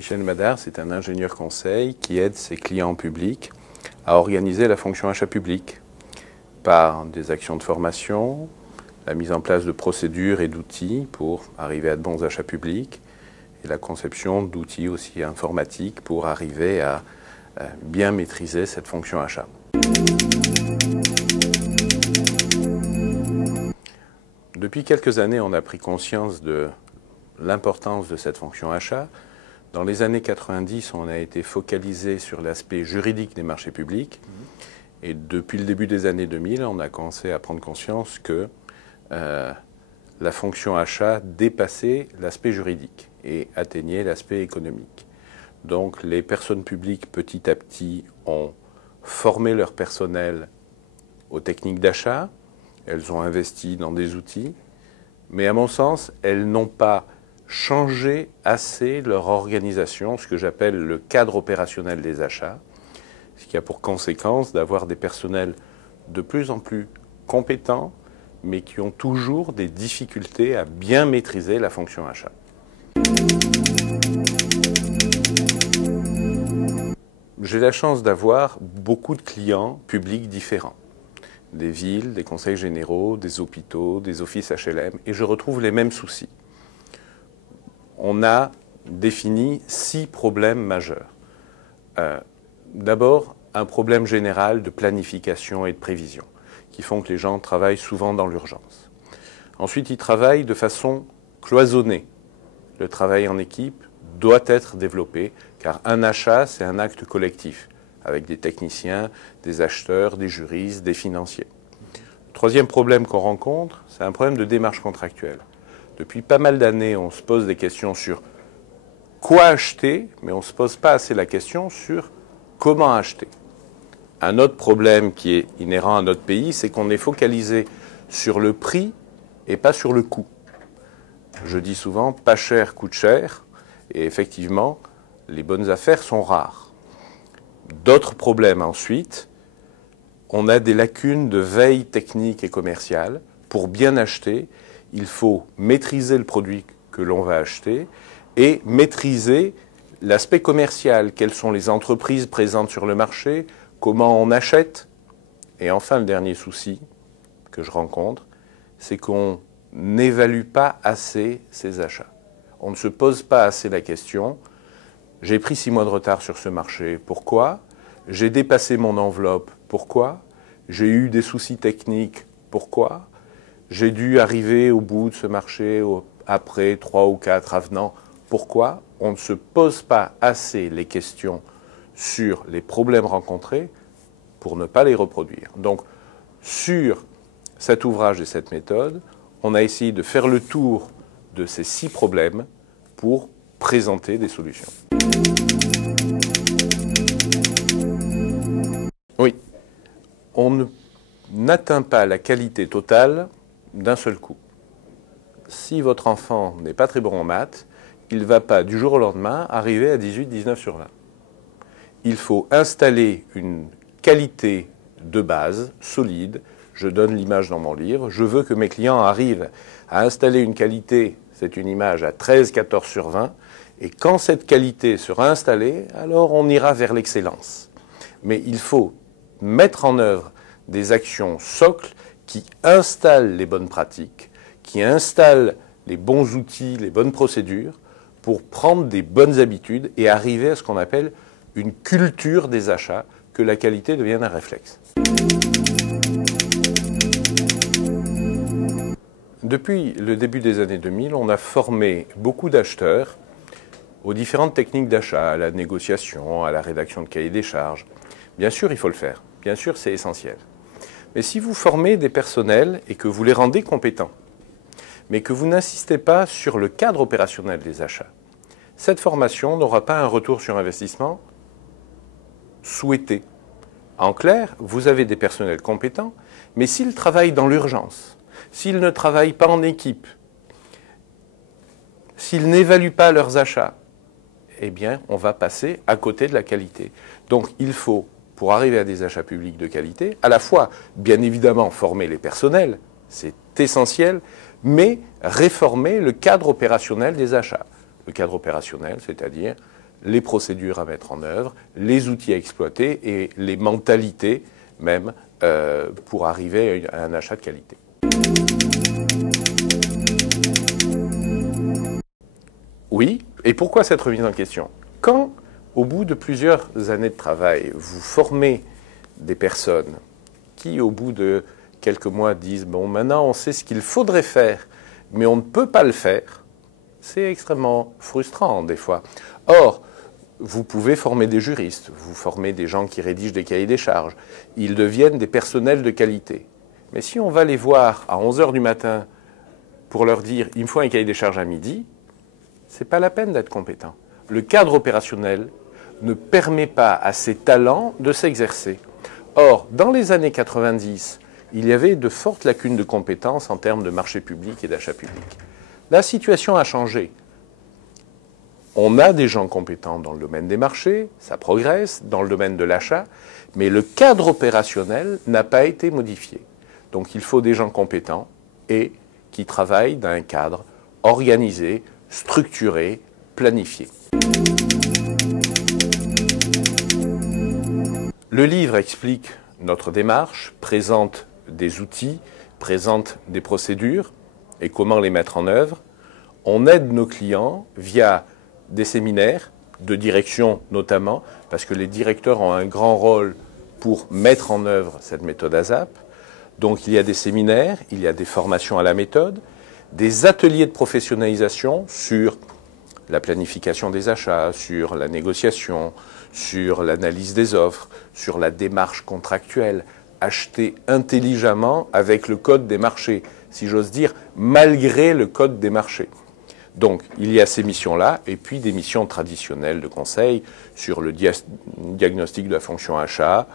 Michel Madar, c'est un ingénieur conseil qui aide ses clients publics à organiser la fonction achat public par des actions de formation, la mise en place de procédures et d'outils pour arriver à de bons achats publics et la conception d'outils aussi informatiques pour arriver à bien maîtriser cette fonction achat. Depuis quelques années, on a pris conscience de l'importance de cette fonction achat. Dans les années 90, on a été focalisé sur l'aspect juridique des marchés publics. Et depuis le début des années 2000, on a commencé à prendre conscience que la fonction achat dépassait l'aspect juridique et atteignait l'aspect économique. Donc les personnes publiques, petit à petit, ont formé leur personnel aux techniques d'achat. Elles ont investi dans des outils. Mais à mon sens, elles n'ont pas changé assez leur organisation, ce que j'appelle le cadre opérationnel des achats, ce qui a pour conséquence d'avoir des personnels de plus en plus compétents, mais qui ont toujours des difficultés à bien maîtriser la fonction achat. J'ai la chance d'avoir beaucoup de clients publics différents, des villes, des conseils généraux, des hôpitaux, des offices HLM, et je retrouve les mêmes soucis. On a défini 6 problèmes majeurs. D'abord, un problème général de planification et de prévision, qui font que les gens travaillent souvent dans l'urgence. Ensuite, ils travaillent de façon cloisonnée. Le travail en équipe doit être développé, car un achat, c'est un acte collectif, avec des techniciens, des acheteurs, des juristes, des financiers. Le troisième problème qu'on rencontre, c'est un problème de démarche contractuelle. Depuis pas mal d'années, on se pose des questions sur quoi acheter, mais on ne se pose pas assez la question sur comment acheter. Un autre problème qui est inhérent à notre pays, c'est qu'on est focalisé sur le prix et pas sur le coût. Je dis souvent, pas cher coûte cher, et effectivement, les bonnes affaires sont rares. D'autres problèmes ensuite, on a des lacunes de veille technique et commerciale. Pour bien acheter, il faut maîtriser le produit que l'on va acheter et maîtriser l'aspect commercial. Quelles sont les entreprises présentes sur le marché? Comment on achète? Et enfin, le dernier souci que je rencontre, c'est qu'on n'évalue pas assez ses achats. On ne se pose pas assez la question. J'ai pris 6 mois de retard sur ce marché. Pourquoi? J'ai dépassé mon enveloppe. Pourquoi? J'ai eu des soucis techniques. Pourquoi? J'ai dû arriver au bout de ce marché après 3 ou 4 avenants. Pourquoi? On ne se pose pas assez les questions sur les problèmes rencontrés pour ne pas les reproduire. Donc, sur cet ouvrage et cette méthode, on a essayé de faire le tour de ces 6 problèmes pour présenter des solutions. Oui, on n'atteint pas la qualité totale d'un seul coup. Si votre enfant n'est pas très bon en maths, il ne va pas du jour au lendemain arriver à 18-19 sur 20. Il faut installer une qualité de base solide. Je donne l'image dans mon livre. Je veux que mes clients arrivent à installer une qualité, c'est une image à 13-14 sur 20. Et quand cette qualité sera installée, alors on ira vers l'excellence. Mais il faut mettre en œuvre des actions socles qui installent les bonnes pratiques, qui installent les bons outils, les bonnes procédures pour prendre des bonnes habitudes et arriver à ce qu'on appelle une culture des achats, que la qualité devienne un réflexe. Depuis le début des années 2000, on a formé beaucoup d'acheteurs aux différentes techniques d'achat, à la négociation, à la rédaction de cahiers des charges. Bien sûr, il faut le faire. Bien sûr, c'est essentiel. Mais si vous formez des personnels et que vous les rendez compétents, mais que vous n'insistez pas sur le cadre opérationnel des achats, cette formation n'aura pas un retour sur investissement souhaité. En clair, vous avez des personnels compétents, mais s'ils travaillent dans l'urgence, s'ils ne travaillent pas en équipe, s'ils n'évaluent pas leurs achats, eh bien, on va passer à côté de la qualité. Donc, il faut, pour arriver à des achats publics de qualité, à la fois, bien évidemment, former les personnels, c'est essentiel, mais réformer le cadre opérationnel des achats. Le cadre opérationnel, c'est-à-dire les procédures à mettre en œuvre, les outils à exploiter et les mentalités même pour arriver à un achat de qualité. Oui, et pourquoi cette remise en question? Quand, au bout de plusieurs années de travail, vous formez des personnes qui, au bout de quelques mois, disent « bon, maintenant on sait ce qu'il faudrait faire, mais on ne peut pas le faire », c'est extrêmement frustrant des fois. Or, vous pouvez former des juristes, vous formez des gens qui rédigent des cahiers des charges, ils deviennent des personnels de qualité. Mais si on va les voir à 11 h du matin pour leur dire « il me faut un cahier des charges à midi », ce n'est pas la peine d'être compétent. Le cadre opérationnel ne permet pas à ces talents de s'exercer. Or, dans les années 90, il y avait de fortes lacunes de compétences en termes de marché public et d'achat public. La situation a changé. On a des gens compétents dans le domaine des marchés, ça progresse, dans le domaine de l'achat, mais le cadre opérationnel n'a pas été modifié. Donc il faut des gens compétents et qui travaillent dans un cadre organisé, structuré, planifié. Le livre explique notre démarche, présente des outils, présente des procédures et comment les mettre en œuvre. On aide nos clients via des séminaires de direction notamment, parce que les directeurs ont un grand rôle pour mettre en œuvre cette méthode ASAP. Donc il y a des séminaires, il y a des formations à la méthode, des ateliers de professionnalisation sur la planification des achats, sur la négociation, sur l'analyse des offres, sur la démarche contractuelle, acheter intelligemment avec le code des marchés, si j'ose dire, malgré le code des marchés. Donc, il y a ces missions-là, et puis des missions traditionnelles de conseil sur le diagnostic de la fonction achat,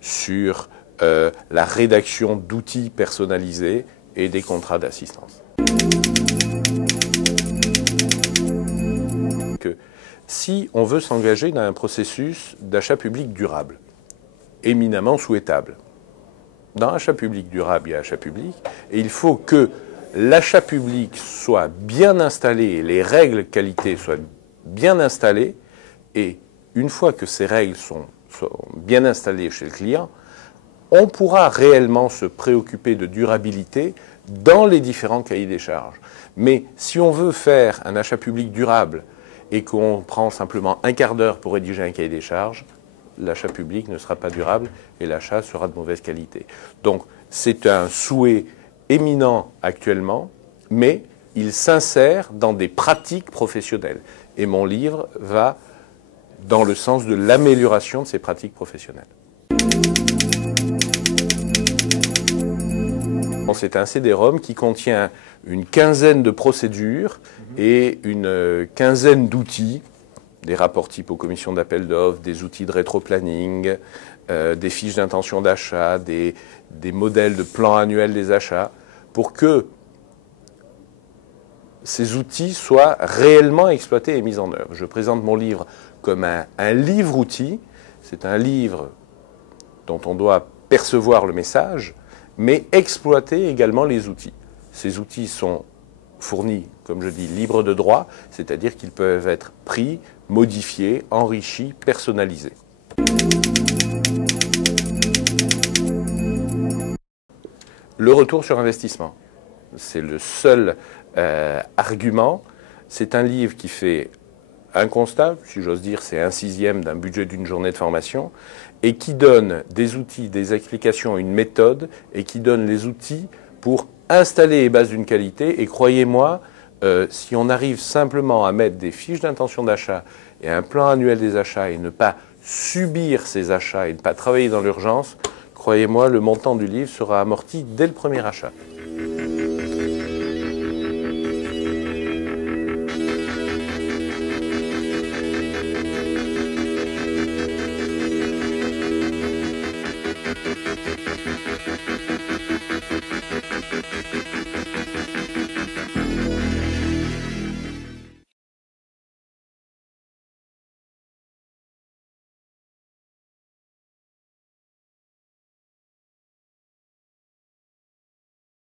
sur la rédaction d'outils personnalisés et des contrats d'assistance. Si on veut s'engager dans un processus d'achat public durable, éminemment souhaitable, dans achat public durable, il y a achat public, et il faut que l'achat public soit bien installé et les règles qualité soient bien installées, et une fois que ces règles sont bien installées chez le client, on pourra réellement se préoccuper de durabilité dans les différents cahiers des charges. Mais si on veut faire un achat public durable et qu'on prend simplement un quart d'heure pour rédiger un cahier des charges, l'achat public ne sera pas durable et l'achat sera de mauvaise qualité. Donc c'est un souhait éminent actuellement, mais il s'insère dans des pratiques professionnelles. Et mon livre va dans le sens de l'amélioration de ces pratiques professionnelles. C'est un CD-ROM qui contient une quinzaine de procédures et une quinzaine d'outils, des rapports types aux commissions d'appel d'offres, des outils de rétroplanning, des fiches d'intention d'achat, des modèles de plan annuel des achats, pour que ces outils soient réellement exploités et mis en œuvre. Je présente mon livre comme un livre-outil. C'est un livre dont on doit percevoir le message, mais exploiter également les outils. Ces outils sont fournis, comme je dis, libres de droit, c'est-à-dire qu'ils peuvent être pris, modifiés, enrichis, personnalisés. Le retour sur investissement, c'est le seul argument. C'est un livre qui fait un constat, si j'ose dire, c'est 1/6 d'un budget d'une journée de formation, et qui donne des outils, des explications, une méthode, et qui donne les outils pour installer les bases d'une qualité. Et croyez-moi, si on arrive simplement à mettre des fiches d'intention d'achat et un plan annuel des achats et ne pas subir ces achats et ne pas travailler dans l'urgence, croyez-moi, le montant du livre sera amorti dès le premier achat.